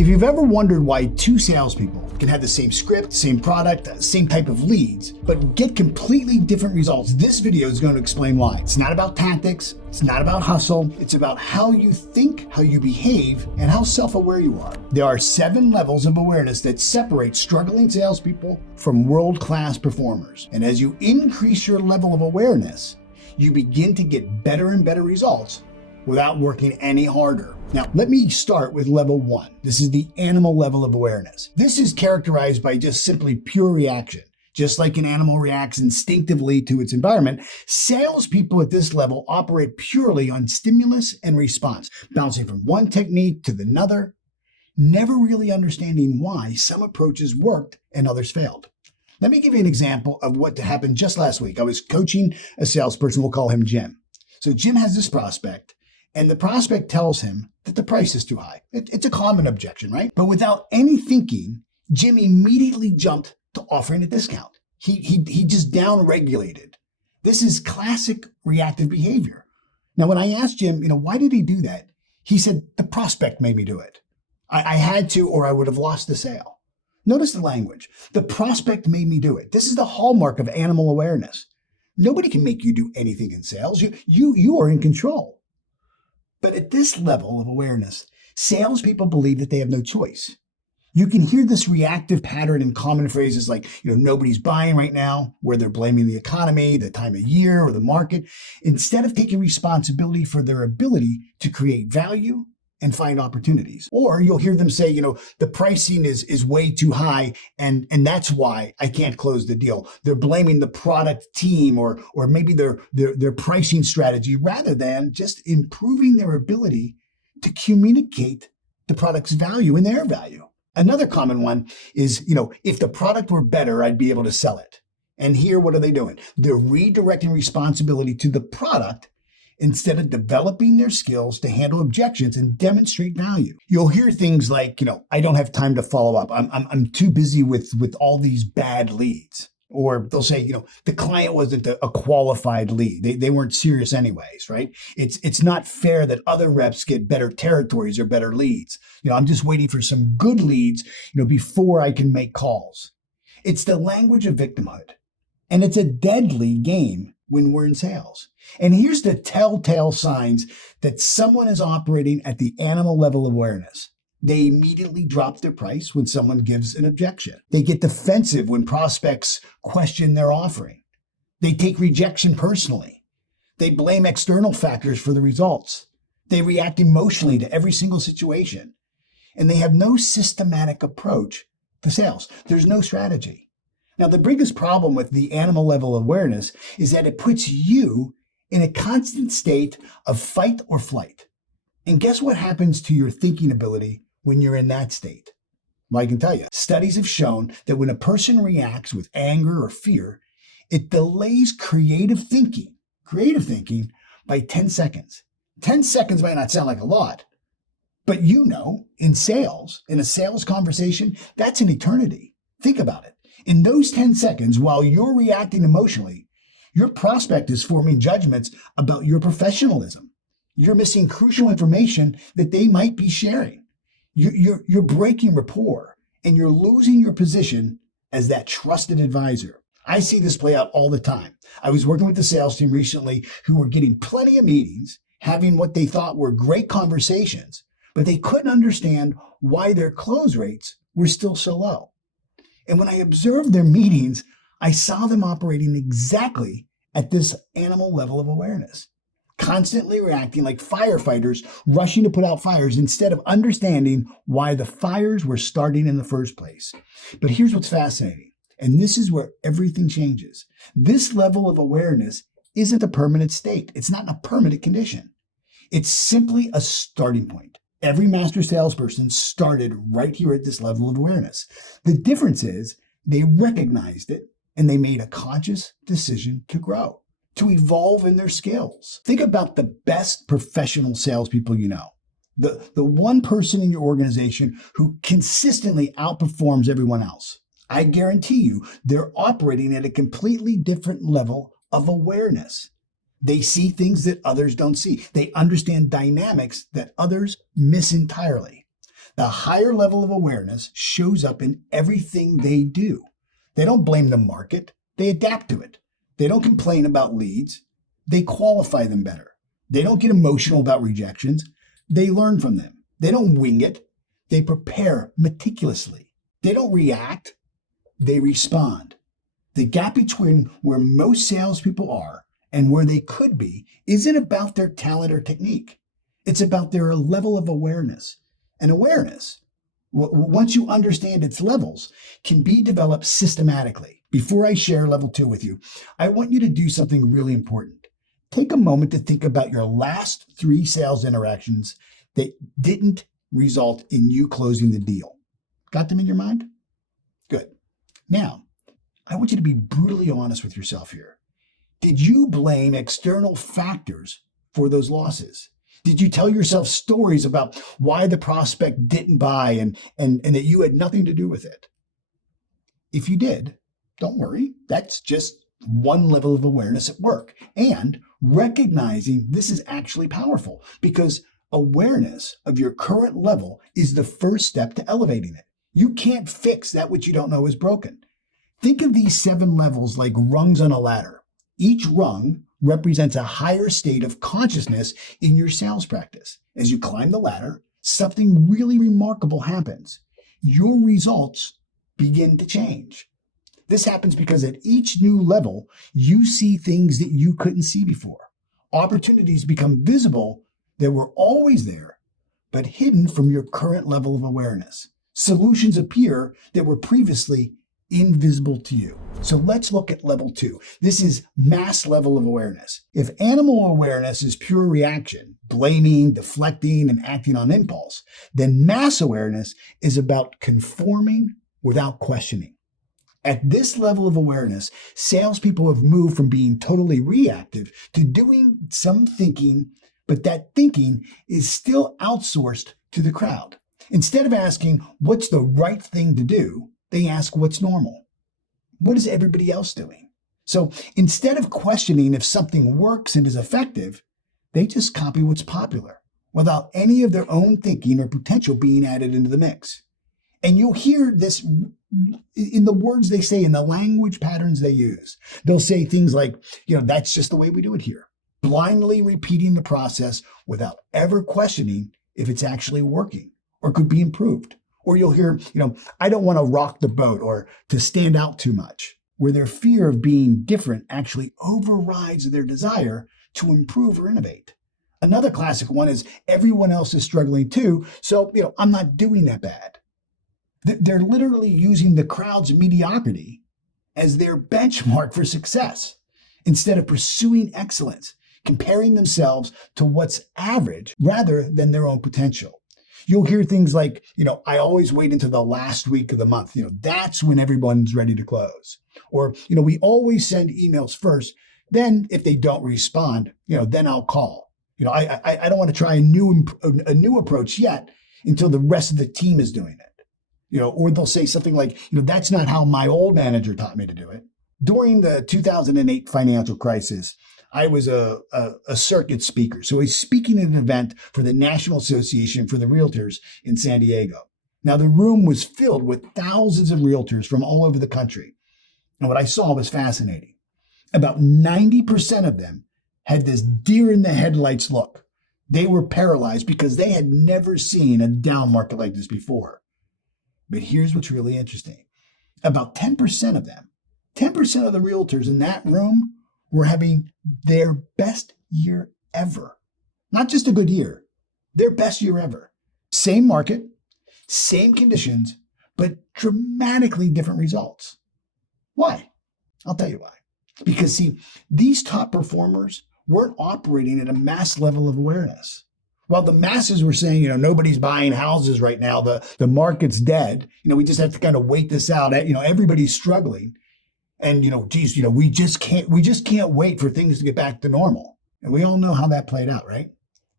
If you've ever wondered why two salespeople can have the same script, same product, same type of leads, but get completely different results, this video is going to explain why. It's not about tactics, it's not about hustle, it's about how you think, how you behave, and how self-aware you are. There are 7 levels of awareness that separate struggling salespeople from world-class performers. And as you increase your level of awareness, you begin to get better and better results without working any harder. Now, let me start with level 1. This is the animal level of awareness. This is characterized by just simply pure reaction. Just like an animal reacts instinctively to its environment, salespeople at this level operate purely on stimulus and response, bouncing from one technique to another, never really understanding why some approaches worked and others failed. Let me give you an example of what happened just last week. I was coaching a salesperson, we'll call him Jim. So Jim has this prospect, and the prospect tells him that the price is too high. It's a common objection, right? But without any thinking, Jim immediately jumped to offering a discount. He just down-regulated. This is classic reactive behavior. Now, when I asked Jim, why did he do that? He said, the prospect made me do it. I had to, or I would have lost the sale. Notice the language. The prospect made me do it. This is the hallmark of animal awareness. Nobody can make you do anything in sales. You are in control. But at this level of awareness, salespeople believe that they have no choice. You can hear this reactive pattern in common phrases like, nobody's buying right now, where they're blaming the economy, the time of year, or the market, instead of taking responsibility for their ability to create value and find opportunities. Or you'll hear them say, the pricing is way too high, and that's why I can't close the deal. They're blaming the product team or maybe their pricing strategy, rather than just improving their ability to communicate the product's value and their value. Another common one is, if the product were better, I'd be able to sell it. And here, what are they doing? They're redirecting responsibility to the product instead of developing their skills to handle objections and demonstrate value. You'll hear things like, I don't have time to follow up. I'm too busy with all these bad leads. Or they'll say, the client wasn't a qualified lead. They weren't serious anyways, right? It's not fair that other reps get better territories or better leads. I'm just waiting for some good leads, before I can make calls. It's the language of victimhood. And it's a deadly game when we're in sales. And here's the telltale signs that someone is operating at the animal level of awareness. They immediately drop their price when someone gives an objection. They get defensive when prospects question their offering. They take rejection personally. They blame external factors for the results. They react emotionally to every single situation. And they have no systematic approach to sales. There's no strategy. Now, the biggest problem with the animal level awareness is that it puts you in a constant state of fight or flight. And guess what happens to your thinking ability when you're in that state? Well, I can tell you, studies have shown that when a person reacts with anger or fear, it delays creative thinking by 10 seconds. 10 seconds might not sound like a lot, but in sales, in a sales conversation, that's an eternity. Think about it. In those 10 seconds, while you're reacting emotionally, your prospect is forming judgments about your professionalism. You're missing crucial information that they might be sharing. You're breaking rapport, and you're losing your position as that trusted advisor. I see this play out all the time. I was working with the sales team recently who were getting plenty of meetings, having what they thought were great conversations, but they couldn't understand why their close rates were still so low. And when I observed their meetings, I saw them operating exactly at this animal level of awareness, constantly reacting like firefighters rushing to put out fires instead of understanding why the fires were starting in the first place. But here's what's fascinating, and this is where everything changes. This level of awareness isn't a permanent state. It's not a permanent condition. It's simply a starting point. Every master salesperson started right here at this level of awareness. The difference is they recognized it and they made a conscious decision to grow, to evolve in their skills. Think about the best professional salespeople you know. The one person in your organization who consistently outperforms everyone else. I guarantee you they're operating at a completely different level of awareness. They see things that others don't see. They understand dynamics that others miss entirely. The higher level of awareness shows up in everything they do. They don't blame the market, they adapt to it. They don't complain about leads, they qualify them better. They don't get emotional about rejections, they learn from them. They don't wing it, they prepare meticulously. They don't react, they respond. The gap between where most salespeople are and where they could be isn't about their talent or technique. It's about their level of awareness. And awareness, once you understand its levels, can be developed systematically. Before I share level 2 with you, I want you to do something really important. Take a moment to think about your last 3 sales interactions that didn't result in you closing the deal. Got them in your mind? Good. Now, I want you to be brutally honest with yourself here. Did you blame external factors for those losses? Did you tell yourself stories about why the prospect didn't buy and that you had nothing to do with it? If you did, don't worry. That's just one level of awareness at work. And recognizing this is actually powerful because awareness of your current level is the first step to elevating it. You can't fix that which you don't know is broken. Think of these 7 levels like rungs on a ladder. Each rung represents a higher state of consciousness in your sales practice. As you climb the ladder, something really remarkable happens. Your results begin to change. This happens because at each new level, you see things that you couldn't see before. Opportunities become visible that were always there, but hidden from your current level of awareness. Solutions appear that were previously invisible to you. So let's look at level 2. This is mass level of awareness. If animal awareness is pure reaction, blaming, deflecting, and acting on impulse, then mass awareness is about conforming without questioning. At this level of awareness, salespeople have moved from being totally reactive to doing some thinking, but that thinking is still outsourced to the crowd. Instead of asking, what's the right thing to do, they ask what's normal. What is everybody else doing? So instead of questioning if something works and is effective, they just copy what's popular without any of their own thinking or potential being added into the mix. And you'll hear this in the words they say, in the language patterns they use. They'll say things like, that's just the way we do it here. Blindly repeating the process without ever questioning if it's actually working or could be improved. Or you'll hear, I don't want to rock the boat or to stand out too much, where their fear of being different actually overrides their desire to improve or innovate. Another classic one is everyone else is struggling too, so, I'm not doing that bad. They're literally using the crowd's mediocrity as their benchmark for success instead of pursuing excellence, comparing themselves to what's average rather than their own potential. You'll hear things like, I always wait until the last week of the month. That's when everyone's ready to close. Or, we always send emails first. Then if they don't respond, then I'll call. I don't want to try a new approach yet until the rest of the team is doing it. Or they'll say something like, that's not how my old manager taught me to do it. During the 2008 financial crisis, I was a circuit speaker. So I was speaking at an event for the National Association for the Realtors in San Diego. Now, the room was filled with thousands of realtors from all over the country. And what I saw was fascinating. About 90% of them had this deer in the headlights look. They were paralyzed because they had never seen a down market like this before. But here's what's really interesting. About 10% of them, 10% of the realtors in that room were having their best year ever. Not just a good year, their best year ever. Same market, same conditions, but dramatically different results. Why? I'll tell you why. Because see, these top performers weren't operating at a mass level of awareness. While the masses were saying, nobody's buying houses right now, the market's dead, we just have to kind of wait this out, everybody's struggling. And, we just can't wait for things to get back to normal. And we all know how that played out, right?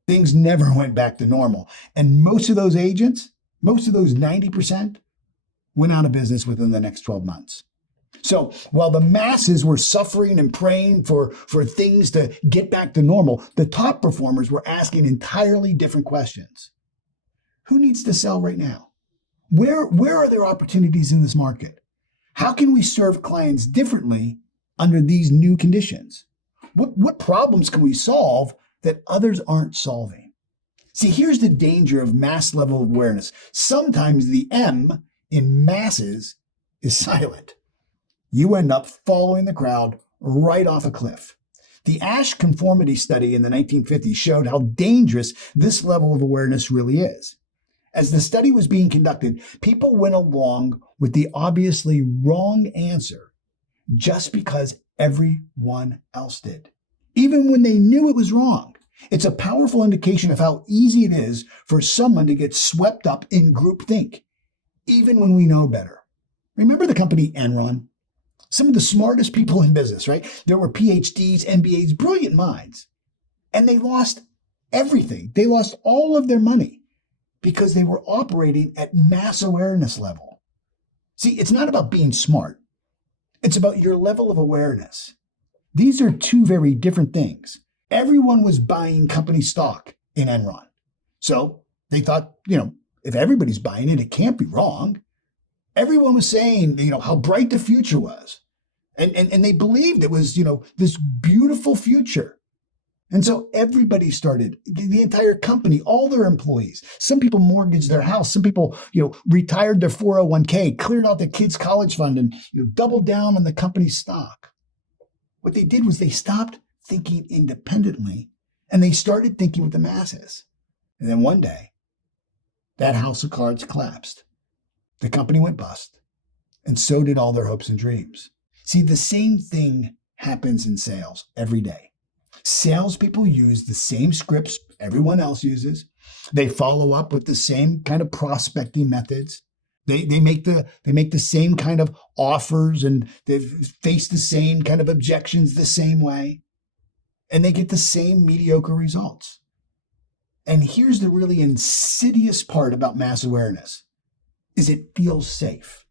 Things never went back to normal. And most of those agents, most of those 90% went out of business within the next 12 months. So while the masses were suffering and praying for things to get back to normal, the top performers were asking entirely different questions. Who needs to sell right now? Where are there opportunities in this market? How can we serve clients differently under these new conditions? What problems can we solve that others aren't solving? See, here's the danger of mass level awareness. Sometimes the M in masses is silent. You end up following the crowd right off a cliff. The Asch conformity study in the 1950s showed how dangerous this level of awareness really is. As the study was being conducted, people went along with the obviously wrong answer just because everyone else did, even when they knew it was wrong. It's a powerful indication of how easy it is for someone to get swept up in groupthink, even when we know better. Remember the company Enron? Some of the smartest people in business, right? There were PhDs, MBAs, brilliant minds, and they lost everything. They lost all of their money because they were operating at mass awareness level. See, it's not about being smart. It's about your level of awareness. These are two very different things. Everyone was buying company stock in Enron. So they thought, if everybody's buying it, it can't be wrong. Everyone was saying, how bright the future was. And they believed it was, this beautiful future. And so everybody started, the entire company, all their employees. Some people mortgaged their house. Some people, retired their 401k, cleared out their kids' college fund, and doubled down on the company's stock. What they did was they stopped thinking independently, and they started thinking with the masses. And then one day, that house of cards collapsed. The company went bust, and so did all their hopes and dreams. See, the same thing happens in sales every day. Salespeople use the same scripts everyone else uses. They follow up with the same kind of prospecting methods. They make the same kind of offers, and they face the same kind of objections the same way. And they get the same mediocre results. And here's the really insidious part about mass awareness, is it feels safe.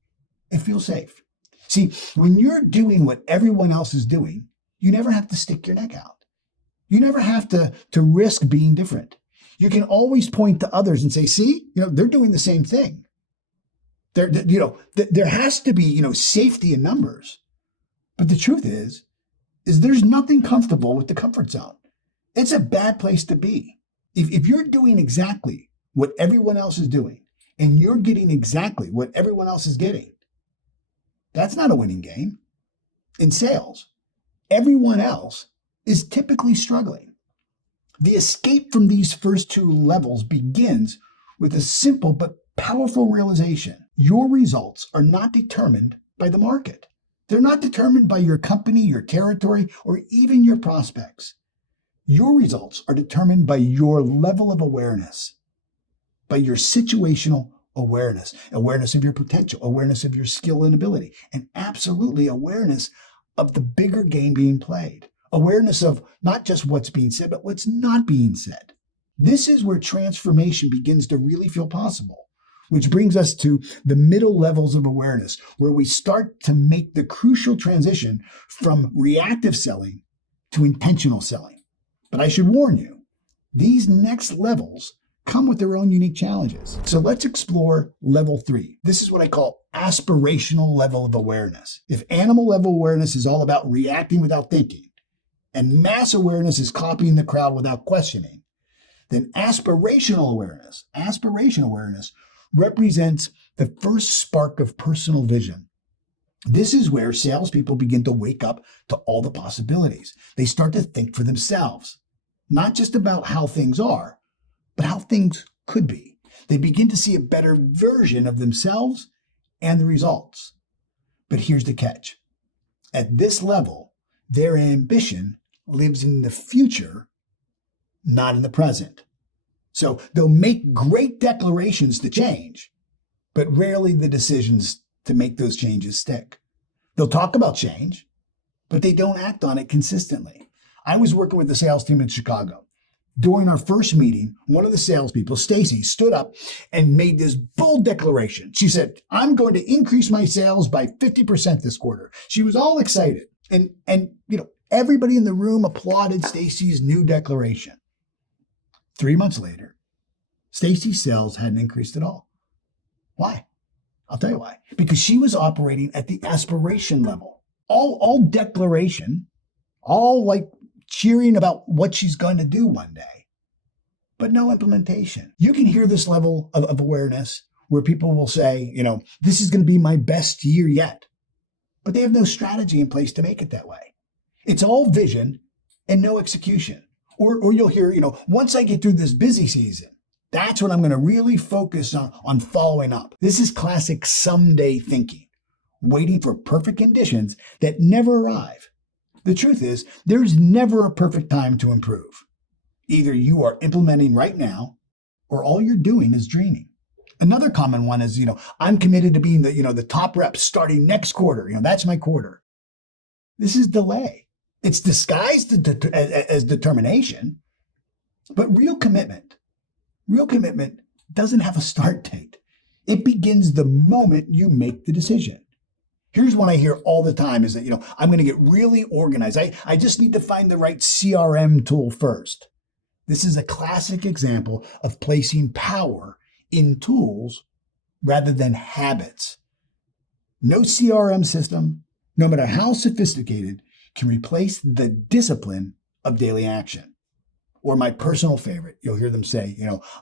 It feels safe. See, when you're doing what everyone else is doing, you never have to stick your neck out. You never have to risk being different. You can always point to others and say, see, they're doing the same thing. There has to be, safety in numbers. But the truth is there's nothing comfortable with the comfort zone. It's a bad place to be. If you're doing exactly what everyone else is doing, and you're getting exactly what everyone else is getting, that's not a winning game. In sales, everyone else is typically struggling. The escape from these first two levels begins with a simple but powerful realization. Your results are not determined by the market. They're not determined by your company, your territory, or even your prospects. Your results are determined by your level of awareness, by your situational awareness, awareness of your potential, awareness of your skill and ability, and absolutely awareness of the bigger game being played. Awareness of not just what's being said, but what's not being said. This is where transformation begins to really feel possible, which brings us to the middle levels of awareness, where we start to make the crucial transition from reactive selling to intentional selling. But I should warn you, these next levels come with their own unique challenges. So let's explore level 3. This is what I call aspirational level of awareness. If animal level awareness is all about reacting without thinking, and mass awareness is copying the crowd without questioning, then aspirational awareness represents the first spark of personal vision. This is where salespeople begin to wake up to all the possibilities. They start to think for themselves, not just about how things are, but how things could be. They begin to see a better version of themselves and the results. But here's the catch. At this level, their ambition lives in the future, not in the present. So they'll make great declarations to change, but rarely the decisions to make those changes stick. They'll talk about change, but they don't act on it consistently. I was working with the sales team in Chicago. During our first meeting, one of the salespeople, Stacy, stood up and made this bold declaration. She said, I'm going to increase my sales by 50% this quarter. She was all excited. And everybody in the room applauded Stacy's new declaration. 3 months later, Stacy's sales hadn't increased at all. Why? I'll tell you why. Because she was operating at the aspiration level. All declaration, all like cheering about what she's going to do one day, but no implementation. You can hear this level of awareness where people will say, this is going to be my best year yet, but they have no strategy in place to make it that way. It's all vision and no execution. Or you'll hear, once I get through this busy season, that's when I'm going to really focus on following up. This is classic someday thinking, waiting for perfect conditions that never arrive. The truth is, there's never a perfect time to improve. Either you are implementing right now, or all you're doing is dreaming. Another common one is, I'm committed to being the top rep starting next quarter. That's my quarter. This is delay. It's disguised as determination, but real commitment doesn't have a start date. It begins the moment you make the decision. Here's one I hear all the time is that, I'm going to get really organized. I just need to find the right CRM tool first. This is a classic example of placing power in tools rather than habits. No CRM system, no matter how sophisticated, can replace the discipline of daily action. Or my personal favorite, you'll hear them say,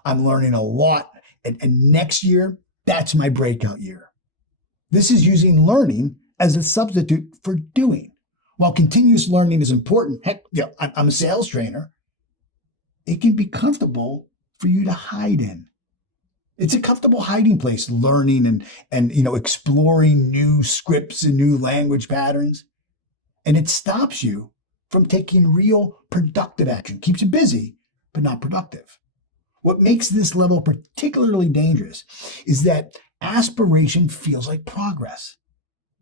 I'm learning a lot, and next year, that's my breakout year. This is using learning as a substitute for doing. While continuous learning is important, heck, I'm a sales trainer, it can be comfortable for you to hide in. It's a comfortable hiding place, learning and exploring new scripts and new language patterns. And it stops you from taking real productive action. Keeps you busy, but not productive. What makes this level particularly dangerous is that aspiration feels like progress,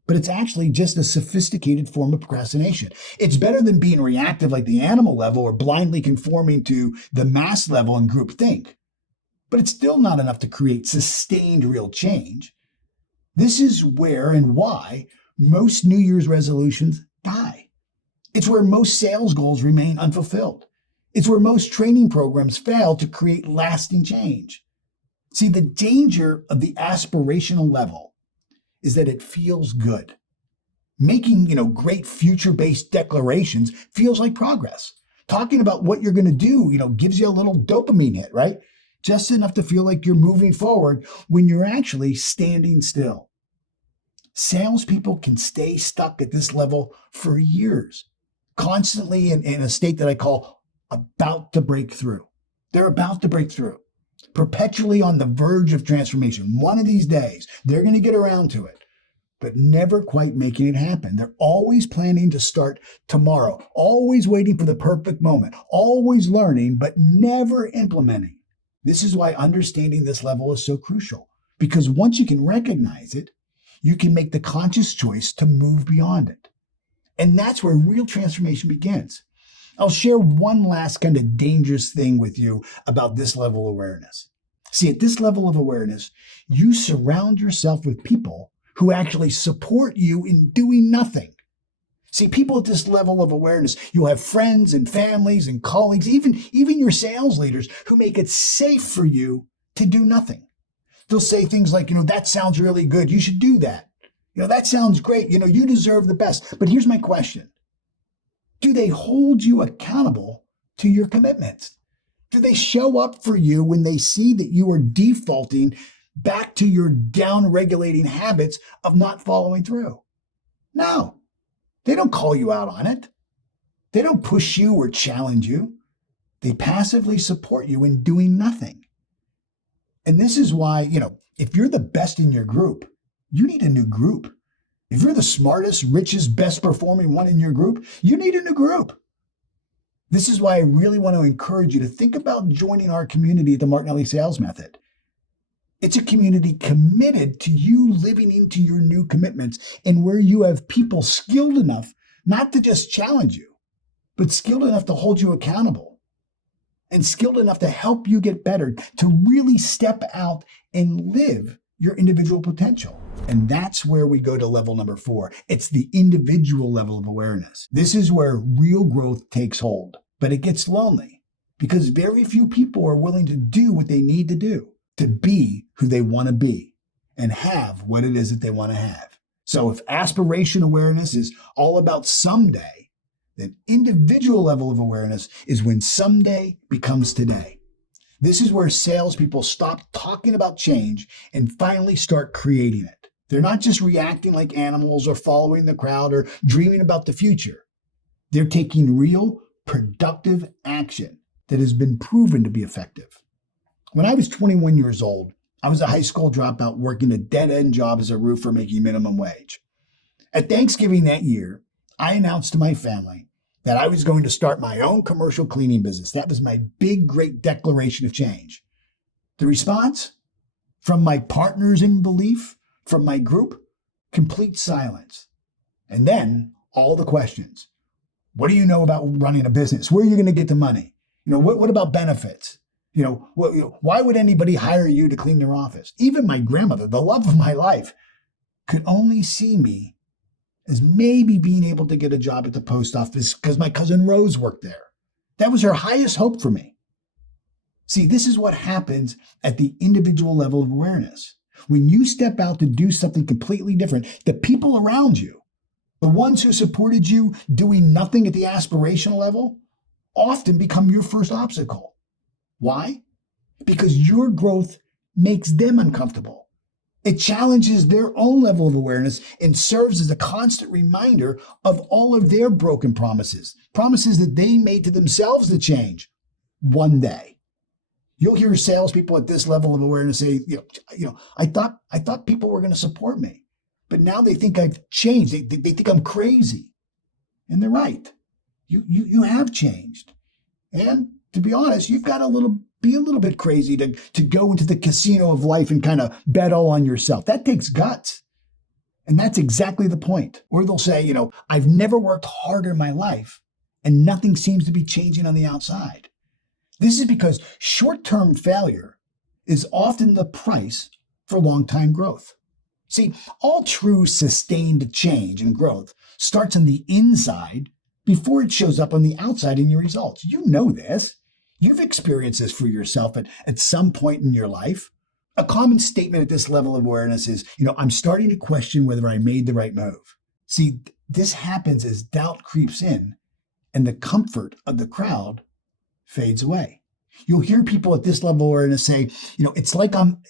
but it's actually just a sophisticated form of procrastination. It's better than being reactive like the animal level or blindly conforming to the mass level and groupthink. But it's still not enough to create sustained real change. This is where and why most New Year's resolutions die. It's where most sales goals remain unfulfilled. It's where most training programs fail to create lasting change. See, the danger of the aspirational level is that it feels good. Making, great future-based declarations feels like progress. Talking about what you're going to do, gives you a little dopamine hit, right? Just enough to feel like you're moving forward when you're actually standing still. Salespeople can stay stuck at this level for years, constantly in a state that I call about to break through. They're about to break through, perpetually on the verge of transformation. One of these days, they're going to get around to it, but never quite making it happen. They're always planning to start tomorrow, always waiting for the perfect moment, always learning, but never implementing. This is why understanding this level is so crucial, because once you can recognize it, you can make the conscious choice to move beyond it. And that's where real transformation begins. I'll share one last kind of dangerous thing with you about this level of awareness. See, at this level of awareness, you surround yourself with people who actually support you in doing nothing. See, people at this level of awareness, you'll have friends and families and colleagues, even your sales leaders who make it safe for you to do nothing. They'll say things like, that sounds really good. You should do that. That sounds great. You deserve the best. But here's my question. Do they hold you accountable to your commitments? Do they show up for you when they see that you are defaulting back to your down-regulating habits of not following through? No, they don't call you out on it. They don't push you or challenge you. They passively support you in doing nothing. And this is why, if you're the best in your group, you need a new group. If you're the smartest, richest, best performing one in your group, you need a new group. This is why I really want to encourage you to think about joining our community at the Martinelli Sales Method. It's a community committed to you living into your new commitments and where you have people skilled enough not to just challenge you, but skilled enough to hold you accountable and skilled enough to help you get better, to really step out and live your individual potential. And that's where we go to level number 4. It's the individual level of awareness. This is where real growth takes hold, but it gets lonely. because very few people are willing to do what they need to do to be who they want to be and have what it is that they want to have. So if aspiration awareness is all about someday, then individual level of awareness is when someday becomes today. This is where salespeople stop talking about change and finally start creating it. They're not just reacting like animals or following the crowd or dreaming about the future. They're taking real, productive action that has been proven to be effective. When I was 21 years old, I was a high school dropout working a dead-end job as a roofer making minimum wage. At Thanksgiving that year, I announced to my family that I was going to start my own commercial cleaning business. That was my big, great declaration of change. The response? From my partners in belief, from my group, complete silence. And then all the questions. What do you know about running a business? Where are you going to get the money? What about benefits? Why would anybody hire you to clean their office? Even my grandmother, the love of my life, could only see me as maybe being able to get a job at the post office because my cousin Rose worked there. That was her highest hope for me. See, this is what happens at the individual level of awareness. When you step out to do something completely different, the people around you, the ones who supported you doing nothing at the aspirational level, often become your first obstacle. Why? Because your growth makes them uncomfortable. It challenges their own level of awareness and serves as a constant reminder of all of their broken promises that they made to themselves to change one day. You'll hear salespeople at this level of awareness say, I thought people were going to support me, but now they think I've changed. They think I'm crazy. And they're right. You have changed. And to be honest, you've got to be a little bit crazy to go into the casino of life and kind of bet all on yourself. That takes guts. And that's exactly the point. Or they'll say, I've never worked harder in my life and nothing seems to be changing on the outside. This is because short-term failure is often the price for long-time growth. See, all true sustained change and growth starts on the inside before it shows up on the outside in your results. You know this. You've experienced this for yourself at some point in your life. A common statement at this level of awareness is, I'm starting to question whether I made the right move. See, this happens as doubt creeps in and the comfort of the crowd fades away. You'll hear people at this level of awareness say, it's like I'm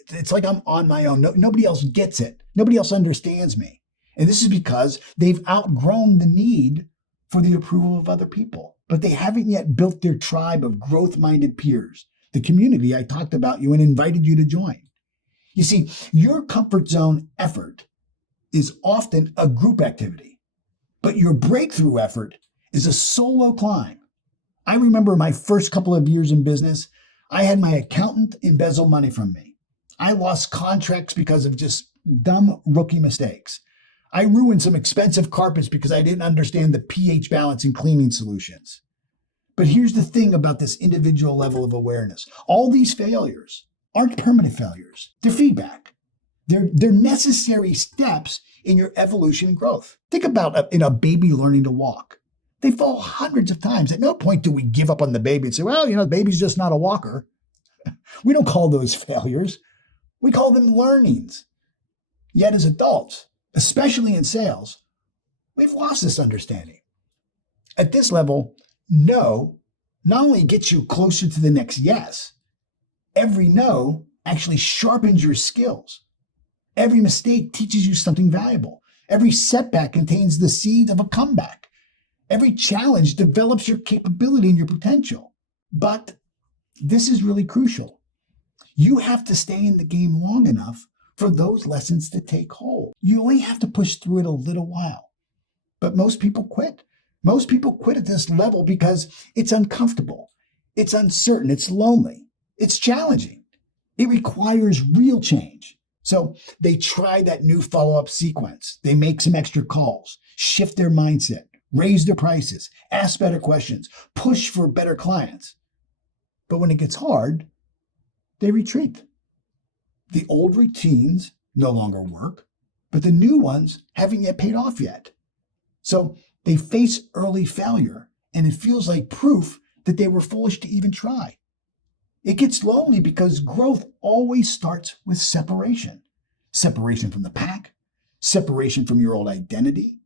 on my own. Nobody else gets it. Nobody else understands me. And this is because they've outgrown the need for the approval of other people, but they haven't yet built their tribe of growth-minded peers, the community I talked about you and invited you to join. You see, your comfort zone effort is often a group activity, but your breakthrough effort is a solo climb. I remember my first couple of years in business, I had my accountant embezzle money from me. I lost contracts because of just dumb rookie mistakes. I ruined some expensive carpets because I didn't understand the pH balance in cleaning solutions. But here's the thing about this individual level of awareness. All these failures aren't permanent failures. They're feedback. They're necessary steps in your evolution and growth. Think about a baby learning to walk. They fall hundreds of times. At no point do we give up on the baby and say, the baby's just not a walker. We don't call those failures. We call them learnings. Yet as adults, especially in sales, we've lost this understanding. At this level, no not only gets you closer to the next yes, every no actually sharpens your skills. Every mistake teaches you something valuable. Every setback contains the seed of a comeback. Every challenge develops your capability and your potential. But this is really crucial. You have to stay in the game long enough for those lessons to take hold. You only have to push through it a little while. But most people quit. Most people quit at this level because it's uncomfortable. It's uncertain. It's lonely. It's challenging. It requires real change. So they try that new follow-up sequence. They make some extra calls, shift their mindset, raise their prices, ask better questions, push for better clients. But when it gets hard, they retreat. The old routines no longer work, but the new ones haven't yet paid off yet. So they face early failure, and it feels like proof that they were foolish to even try. It gets lonely because growth always starts with separation. Separation from the pack, separation from your old identity,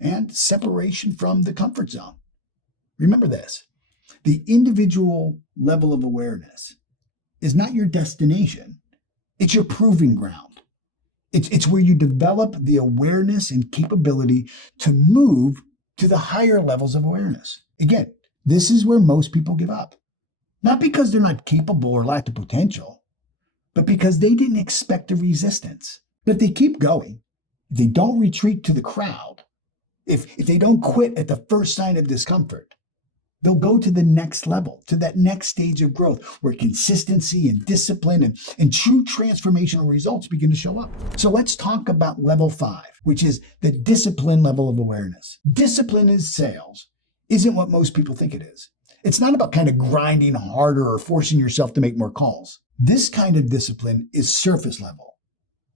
and separation from the comfort zone. Remember this, the individual level of awareness is not your destination. It's your proving ground. It's where you develop the awareness and capability to move to the higher levels of awareness. Again, this is where most people give up. Not because they're not capable or lack the potential, but because they didn't expect the resistance. But if they keep going, if they don't retreat to the crowd, if they don't quit at the first sign of discomfort, they'll go to the next level, to that next stage of growth where consistency and discipline and true transformational results begin to show up. So let's talk about level 5, which is the discipline level of awareness. Discipline in sales isn't what most people think it is. It's not about kind of grinding harder or forcing yourself to make more calls. This kind of discipline is surface level,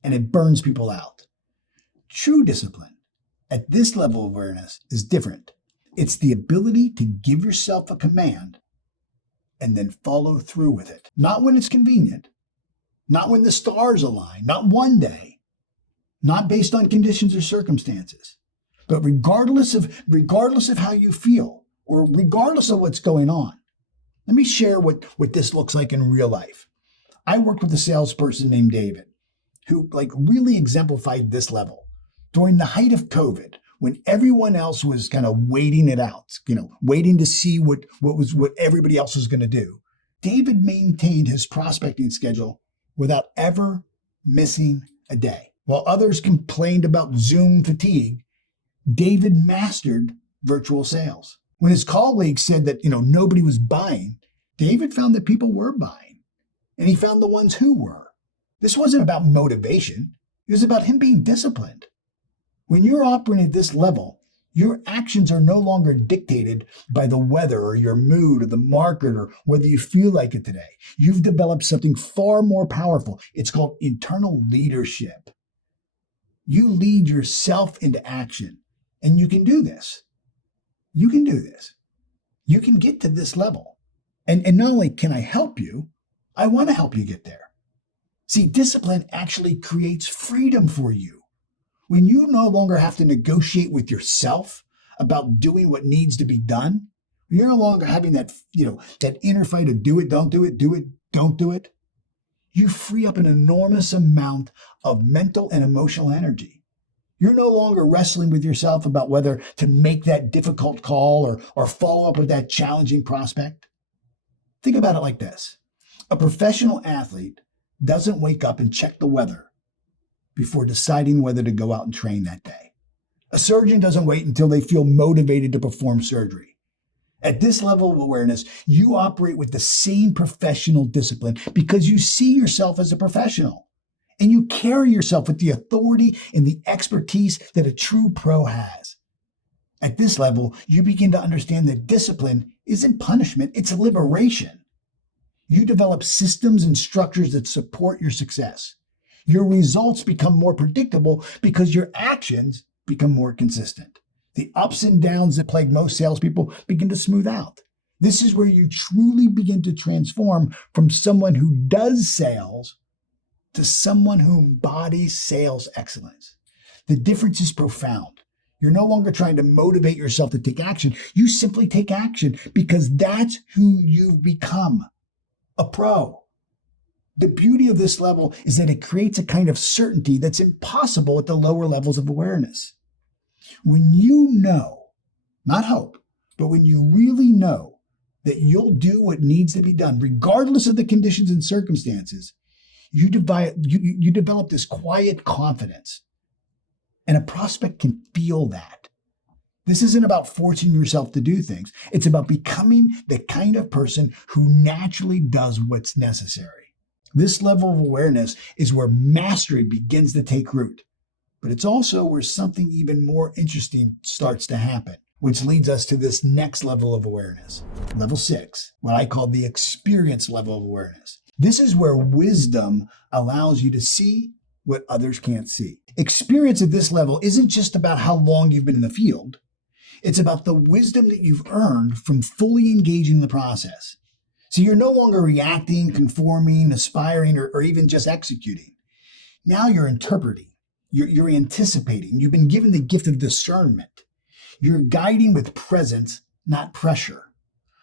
and it burns people out. True discipline at this level of awareness is different. It's the ability to give yourself a command and then follow through with it. Not when it's convenient, not when the stars align, not one day, not based on conditions or circumstances, but regardless of how you feel or regardless of what's going on. Let me share what this looks like in real life. I worked with a salesperson named David who really exemplified this level. During the height of COVID, when everyone else was kind of waiting it out, waiting to see what everybody else was going to do, David maintained his prospecting schedule without ever missing a day. While others complained about Zoom fatigue, David mastered virtual sales. When his colleagues said that, nobody was buying, David found that people were buying, and he found the ones who were. This wasn't about motivation. It was about him being disciplined. When you're operating at this level, your actions are no longer dictated by the weather or your mood or the market or whether you feel like it today. You've developed something far more powerful. It's called internal leadership. You lead yourself into action, and you can do this. You can do this. You can get to this level. And not only can I help you, I want to help you get there. See, discipline actually creates freedom for you. When you no longer have to negotiate with yourself about doing what needs to be done, you're no longer having that inner fight of do it, don't do it, don't do it. You free up an enormous amount of mental and emotional energy. You're no longer wrestling with yourself about whether to make that difficult call or follow up with that challenging prospect. Think about it like this. A professional athlete doesn't wake up and check the weather before deciding whether to go out and train that day. A surgeon doesn't wait until they feel motivated to perform surgery. At this level of awareness, you operate with the same professional discipline because you see yourself as a professional, and you carry yourself with the authority and the expertise that a true pro has. At this level, you begin to understand that discipline isn't punishment, it's liberation. You develop systems and structures that support your success. Your results become more predictable because your actions become more consistent. The ups and downs that plague most salespeople begin to smooth out. This is where you truly begin to transform from someone who does sales to someone who embodies sales excellence. The difference is profound. You're no longer trying to motivate yourself to take action. You simply take action because that's who you've become, a pro. The beauty of this level is that it creates a kind of certainty that's impossible at the lower levels of awareness. When you know, not hope, but when you really know that you'll do what needs to be done, regardless of the conditions and circumstances, you develop this quiet confidence. And a prospect can feel that. This isn't about forcing yourself to do things. It's about becoming the kind of person who naturally does what's necessary. This level of awareness is where mastery begins to take root. But it's also where something even more interesting starts to happen, which leads us to this next level of awareness. Level 6, what I call the experience level of awareness. This is where wisdom allows you to see what others can't see. Experience at this level isn't just about how long you've been in the field. It's about the wisdom that you've earned from fully engaging in the process. So you're no longer reacting, conforming, aspiring, or even just executing. Now you're interpreting. You're anticipating. You've been given the gift of discernment. You're guiding with presence, not pressure.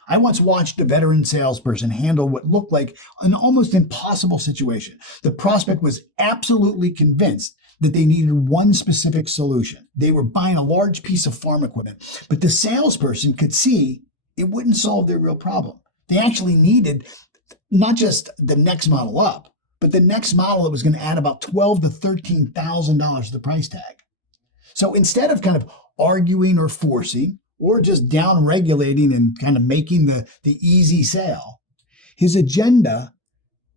I once watched a veteran salesperson handle what looked like an almost impossible situation. The prospect was absolutely convinced that they needed one specific solution. They were buying a large piece of farm equipment, but the salesperson could see it wouldn't solve their real problem. They actually needed not just the next model up, but the next model that was going to add about $12,000 to $13,000 to the price tag. So instead of kind of arguing or forcing, or just down regulating and kind of making the easy sale, his agenda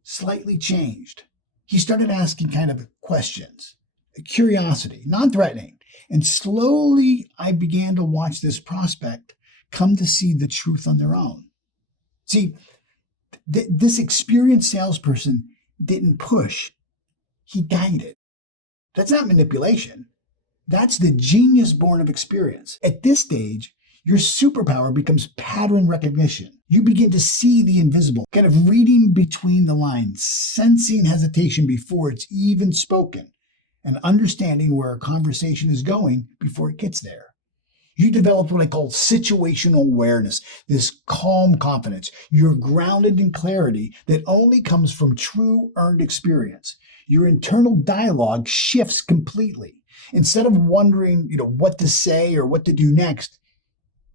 slightly changed. He started asking kind of questions, curiosity, non-threatening. And slowly I began to watch this prospect come to see the truth on their own. See, this experienced salesperson didn't push, he guided. That's not manipulation. That's the genius born of experience. At this stage, your superpower becomes pattern recognition. You begin to see the invisible, kind of reading between the lines, sensing hesitation before it's even spoken, and understanding where a conversation is going before it gets there. You develop what I call situational awareness, this calm confidence. You're grounded in clarity that only comes from true earned experience. Your internal dialogue shifts completely. Instead of wondering, what to say or what to do next,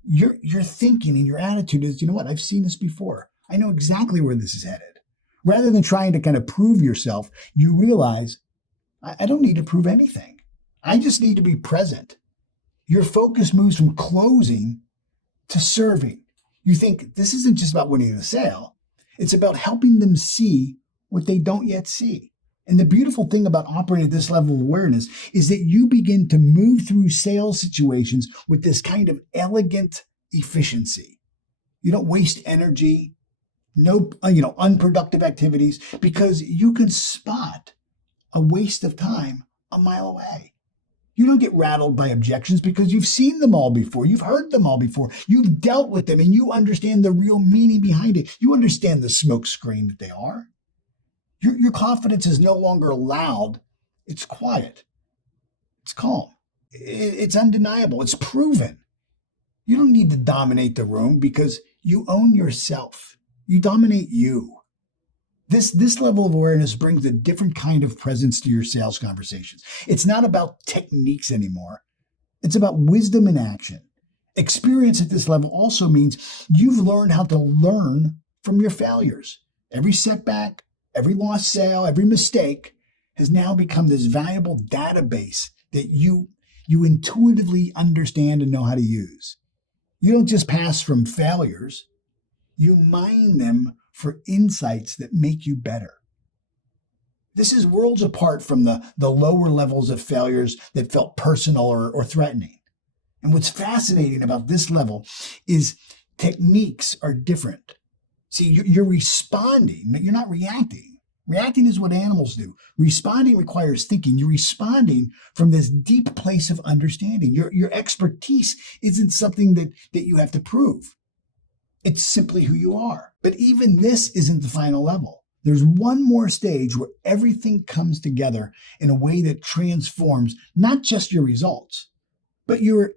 your thinking and your attitude is, I've seen this before. I know exactly where this is headed. Rather than trying to kind of prove yourself, you realize, I don't need to prove anything. I just need to be present. Your focus moves from closing to serving. You think this isn't just about winning a sale. It's about helping them see what they don't yet see. And the beautiful thing about operating at this level of awareness is that you begin to move through sales situations with this kind of elegant efficiency. You don't waste energy, no, unproductive activities, because you can spot a waste of time a mile away. You don't get rattled by objections because you've seen them all before. You've heard them all before. You've dealt with them and you understand the real meaning behind it. You understand the smoke screen that they are. Your confidence is no longer loud. It's quiet. It's calm. It's undeniable. It's proven. You don't need to dominate the room because you own yourself. You dominate you. This level of awareness brings a different kind of presence to your sales conversations. It's not about techniques anymore. It's about wisdom in action. Experience at this level also means you've learned how to learn from your failures. Every setback, every lost sale, every mistake has now become this valuable database that you intuitively understand and know how to use. You don't just pass from failures. You mine them for insights that make you better. This is worlds apart from the lower levels of failures that felt personal or threatening. And what's fascinating about this level is techniques are different. See, you're responding, but you're not reacting. Reacting is what animals do. Responding requires thinking. You're responding from this deep place of understanding. Your expertise isn't something that you have to prove. It's simply who you are. But even this isn't the final level. There's one more stage where everything comes together in a way that transforms not just your results, but your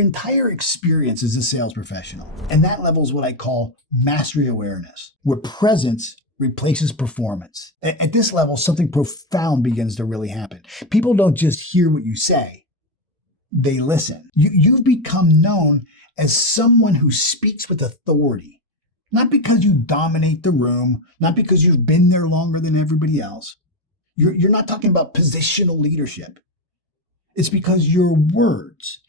entire experience as a sales professional. And that level is what I call mastery awareness, where presence replaces performance. At this level, something profound begins to really happen. People don't just hear what you say, they listen. You've become known as someone who speaks with authority, not because you dominate the room, not because you've been there longer than everybody else. You're not talking about positional leadership. It's because your words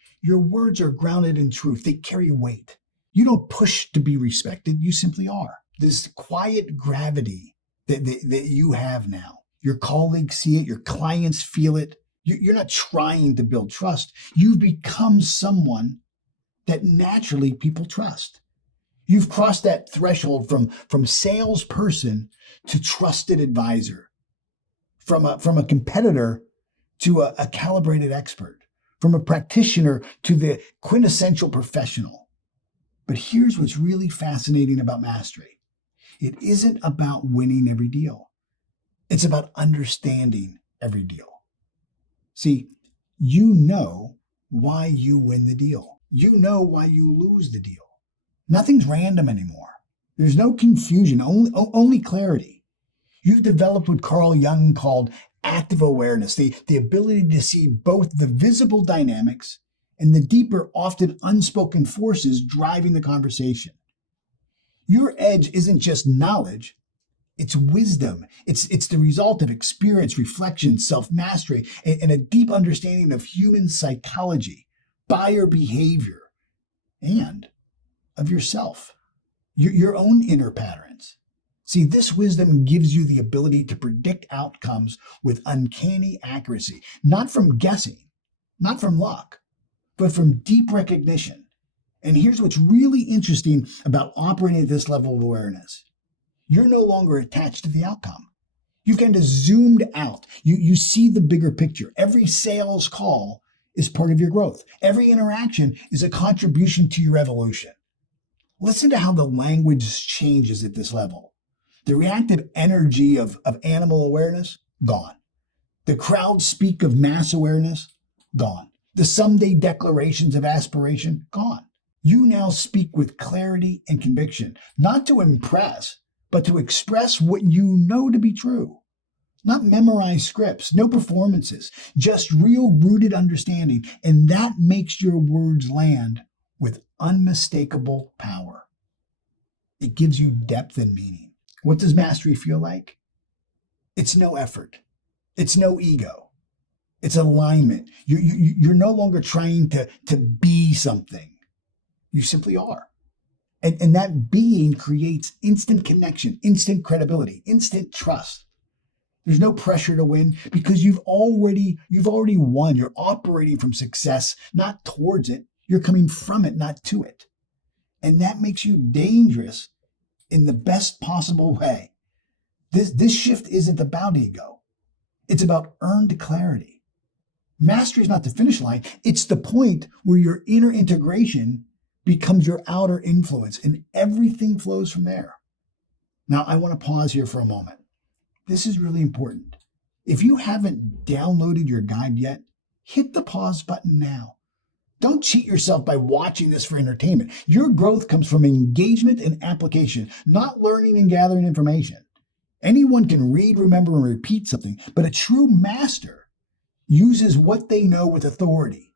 are grounded in truth. They carry weight. You don't push to be respected. You simply are. This quiet gravity that you have now. Your colleagues see it. Your clients feel it. You're not trying to build trust. You've become someone that naturally people trust. You've crossed that threshold from salesperson to trusted advisor, from a competitor to a calibrated expert, from a practitioner to the quintessential professional. But here's what's really fascinating about mastery. It isn't about winning every deal. It's about understanding every deal. See, you know why you win the deal. You know why you lose the deal. Nothing's random anymore. There's no confusion, only clarity. You've developed what Carl Jung called active awareness, the ability to see both the visible dynamics and the deeper, often unspoken forces driving the conversation. Your edge isn't just knowledge, it's wisdom. It's the result of experience, reflection, self-mastery, and a deep understanding of human psychology, buyer behavior, and of yourself, your own inner patterns. See, this wisdom gives you the ability to predict outcomes with uncanny accuracy, not from guessing, not from luck, but from deep recognition. And here's what's really interesting about operating at this level of awareness. You're no longer attached to the outcome. You've kind of zoomed out. You see the bigger picture. Every sales call is part of your growth. Every interaction is a contribution to your evolution. Listen to how the language changes at this level. The reactive energy of animal awareness, gone. The crowd speak of mass awareness, gone. The someday declarations of aspiration, gone. You now speak with clarity and conviction, not to impress, but to express what you know to be true. Not memorize scripts, no performances, just real rooted understanding. And that makes your words land with unmistakable power. It gives you depth and meaning. What does mastery feel like? It's no effort. It's no ego. It's alignment. You're no longer trying to be something. You simply are. And that being creates instant connection, instant credibility, instant trust. There's no pressure to win because you've already won. You're operating from success, not towards it. You're coming from it, not to it. And that makes you dangerous in the best possible way. This shift isn't about ego. It's about earned clarity. Mastery is not the finish line. It's the point where your inner integration becomes your outer influence and everything flows from there. Now, I want to pause here for a moment. This is really important. If you haven't downloaded your guide yet, hit the pause button now. Don't cheat yourself by watching this for entertainment. Your growth comes from engagement and application, not learning and gathering information. Anyone can read, remember, and repeat something, but a true master uses what they know with authority.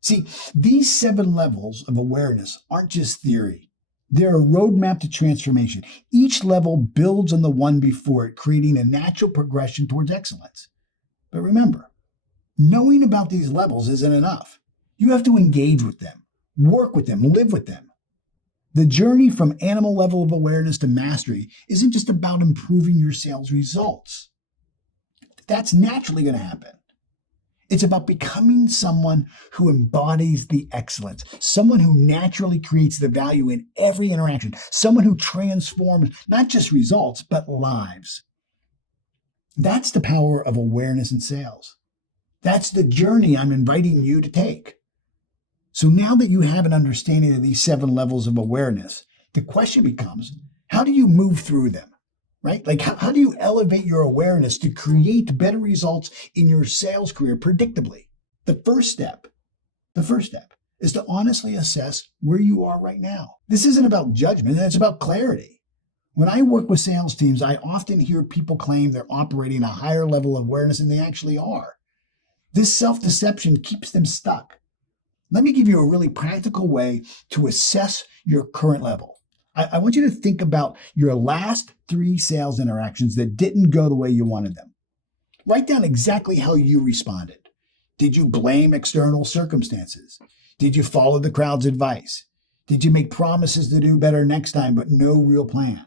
See, these 7 levels of awareness aren't just theory. They're a roadmap to transformation. Each level builds on the one before it, creating a natural progression towards excellence. But remember, knowing about these levels isn't enough. You have to engage with them, work with them, live with them. The journey from animal level of awareness to mastery isn't just about improving your sales results. That's naturally going to happen. It's about becoming someone who embodies the excellence, someone who naturally creates the value in every interaction, someone who transforms not just results, but lives. That's the power of awareness in sales. That's the journey I'm inviting you to take. So now that you have an understanding of these 7 levels of awareness, the question becomes, how do you move through them? Right? Like, how do you elevate your awareness to create better results in your sales career predictably? The first step is to honestly assess where you are right now. This isn't about judgment, it's about clarity. When I work with sales teams, I often hear people claim they're operating a higher level of awareness than they actually are. This self-deception keeps them stuck. Let me give you a really practical way to assess your current level. I want you to think about your last 3 sales interactions that didn't go the way you wanted them. Write down exactly how you responded. Did you blame external circumstances? Did you follow the crowd's advice? Did you make promises to do better next time, but no real plan?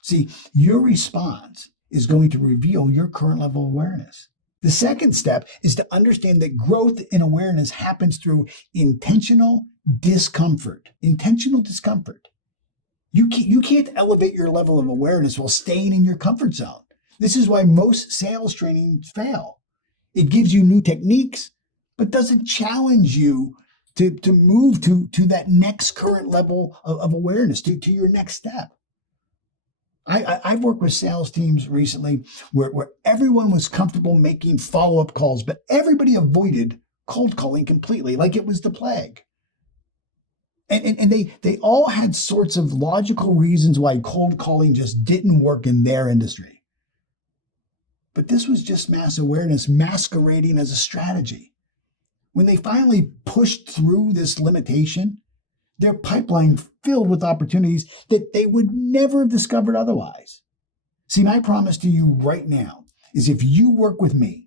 See, your response is going to reveal your current level of awareness. The second step is to understand that growth in awareness happens through intentional discomfort. Intentional discomfort. You can't elevate your level of awareness while staying in your comfort zone. This is why most sales trainings fail. It gives you new techniques, but doesn't challenge you to move to that next current level of awareness, to your next step. I've worked with sales teams recently where everyone was comfortable making follow-up calls, but everybody avoided cold calling completely, like it was the plague. And they all had sorts of logical reasons why cold calling just didn't work in their industry. But this was just mass awareness masquerading as a strategy. When they finally pushed through this limitation, their pipeline filled with opportunities that they would never have discovered otherwise. See, my promise to you right now is if you work with me,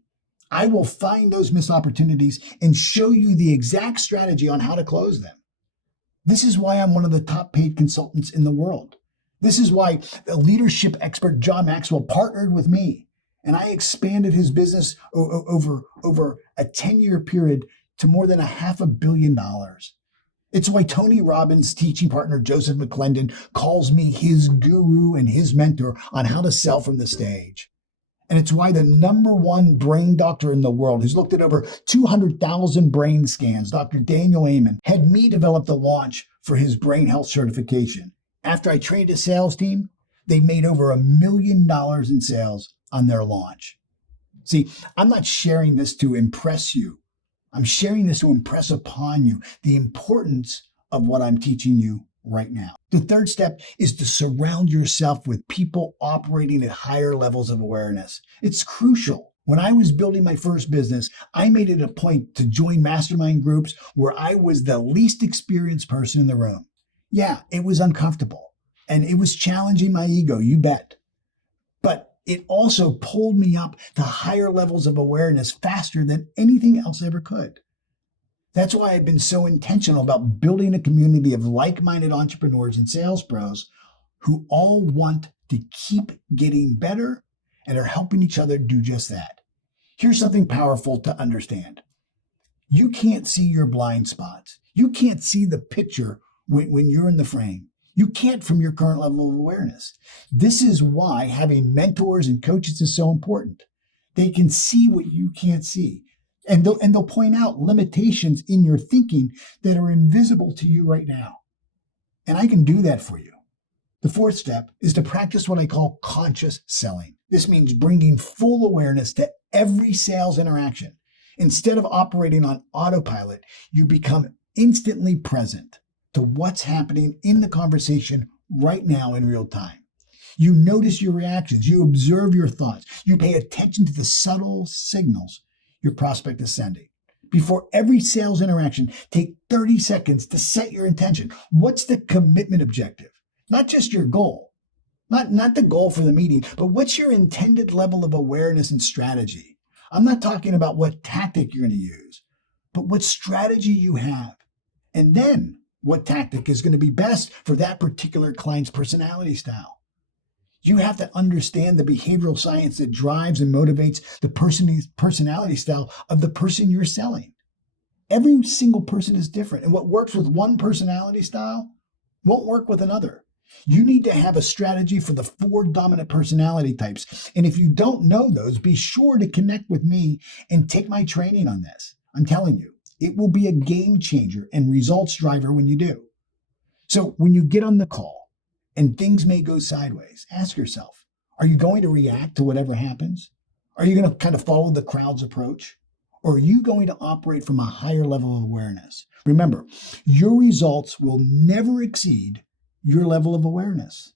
I will find those missed opportunities and show you the exact strategy on how to close them. This is why I'm one of the top paid consultants in the world. This is why the leadership expert John Maxwell partnered with me, and I expanded his business over a 10-year period to more than $500 million. It's why Tony Robbins' teaching partner Joseph McClendon calls me his guru and his mentor on how to sell from the stage. And it's why the #1 brain doctor in the world, who's looked at over 200,000 brain scans, Dr. Daniel Amen, had me develop the launch for his brain health certification. After I trained his sales team, they made over $1 million in sales on their launch. See, I'm not sharing this to impress you. I'm sharing this to impress upon you the importance of what I'm teaching you right now. The third step is to surround yourself with people operating at higher levels of awareness. It's crucial. When I was building my first business, I made it a point to join Mastermind Groups where I was the least experienced person in the room. Yeah, it was uncomfortable and it was challenging my ego, you bet. But it also pulled me up to higher levels of awareness faster than anything else ever could. That's why I've been so intentional about building a community of like-minded entrepreneurs and sales pros who all want to keep getting better and are helping each other do just that. Here's something powerful to understand. You can't see your blind spots. You can't see the picture when you're in the frame. You can't from your current level of awareness. This is why having mentors and coaches is so important. They can see what you can't see. And they'll point out limitations in your thinking that are invisible to you right now. And I can do that for you. The fourth step is to practice what I call conscious selling. This means bringing full awareness to every sales interaction. Instead of operating on autopilot, you become instantly present to what's happening in the conversation right now in real time. You notice your reactions, you observe your thoughts, you pay attention to the subtle signals your prospect is sending. Before every sales interaction, take 30 seconds to set your intention. What's the commitment objective? Not just your goal, not the goal for the meeting, but what's your intended level of awareness and strategy? I'm not talking about what tactic you're going to use, but what strategy you have. And then what tactic is going to be best for that particular client's personality style. You have to understand the behavioral science that drives and motivates the personality style of the person you're selling. Every single person is different, and what works with one personality style won't work with another. You need to have a strategy for the 4 dominant personality types. And if you don't know those, be sure to connect with me and take my training on this. I'm telling you, it will be a game changer and results driver when you do. So when you get on the call, and things may go sideways, ask yourself, are you going to react to whatever happens? Are you going to kind of follow the crowd's approach? Or are you going to operate from a higher level of awareness? Remember, your results will never exceed your level of awareness.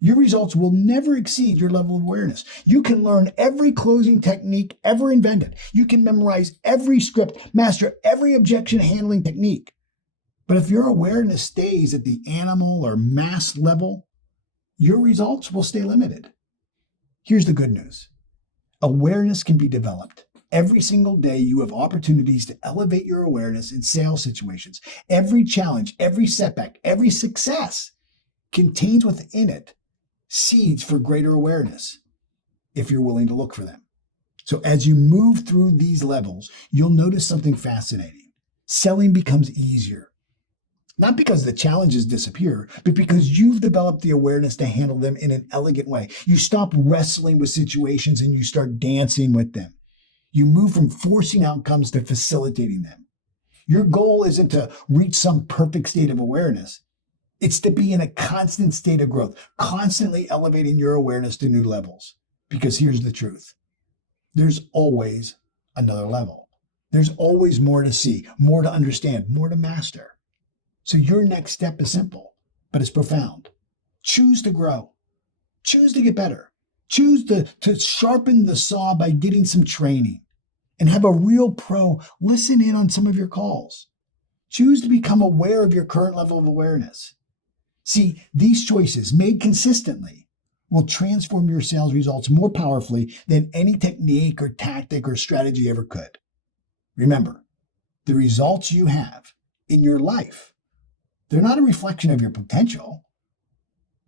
Your results will never exceed your level of awareness. You can learn every closing technique ever invented. You can memorize every script, master every objection handling technique. But if your awareness stays at the animal or mass level, your results will stay limited. Here's the good news. Awareness can be developed. Every single day, you have opportunities to elevate your awareness in sales situations. Every challenge, every setback, every success contains within it seeds for greater awareness, if you're willing to look for them. So as you move through these levels, you'll notice something fascinating. Selling becomes easier. Not because the challenges disappear, but because you've developed the awareness to handle them in an elegant way. You stop wrestling with situations and you start dancing with them. You move from forcing outcomes to facilitating them. Your goal isn't to reach some perfect state of awareness. It's to be in a constant state of growth, constantly elevating your awareness to new levels. Because here's the truth. There's always another level. There's always more to see, more to understand, more to master. So your next step is simple, but it's profound. Choose to grow. Choose to get better. Choose to sharpen the saw by getting some training and have a real pro listen in on some of your calls. Choose to become aware of your current level of awareness. See, these choices made consistently will transform your sales results more powerfully than any technique or tactic or strategy ever could. Remember, the results you have in your life, they're not a reflection of your potential.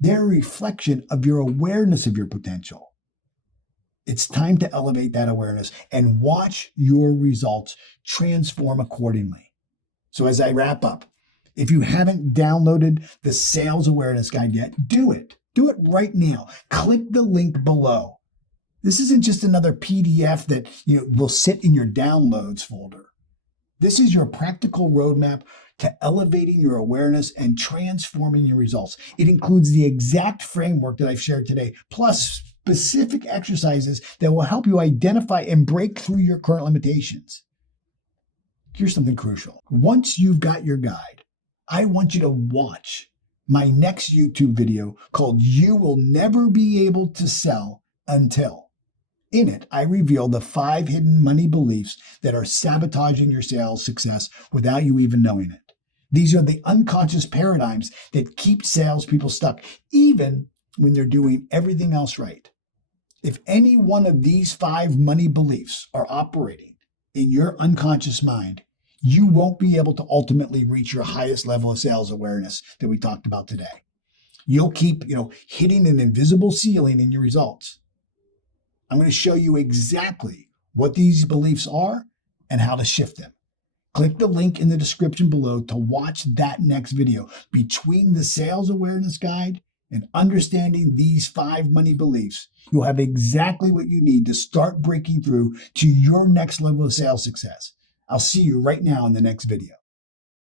They're a reflection of your awareness of your potential. It's time to elevate that awareness and watch your results transform accordingly. So as I wrap up, if you haven't downloaded the Sales Awareness Guide yet, do it. Do it right now. Click the link below. This isn't just another PDF that will sit in your downloads folder. This is your practical roadmap to elevating your awareness and transforming your results. It includes the exact framework that I've shared today, plus specific exercises that will help you identify and break through your current limitations. Here's something crucial. Once you've got your guide, I want you to watch my next YouTube video called You Will Never Be Able to Sell Until. In it, I reveal the 5 hidden money beliefs that are sabotaging your sales success without you even knowing it. These are the unconscious paradigms that keep salespeople stuck, even when they're doing everything else right. If any one of these 5 money beliefs are operating in your unconscious mind, you won't be able to ultimately reach your highest level of sales awareness that we talked about today. You'll keep, hitting an invisible ceiling in your results. I'm going to show you exactly what these beliefs are and how to shift them. Click the link in the description below to watch that next video. Between the Sales Awareness Guide and understanding these 5 money beliefs, you'll have exactly what you need to start breaking through to your next level of sales success. I'll see you right now in the next video.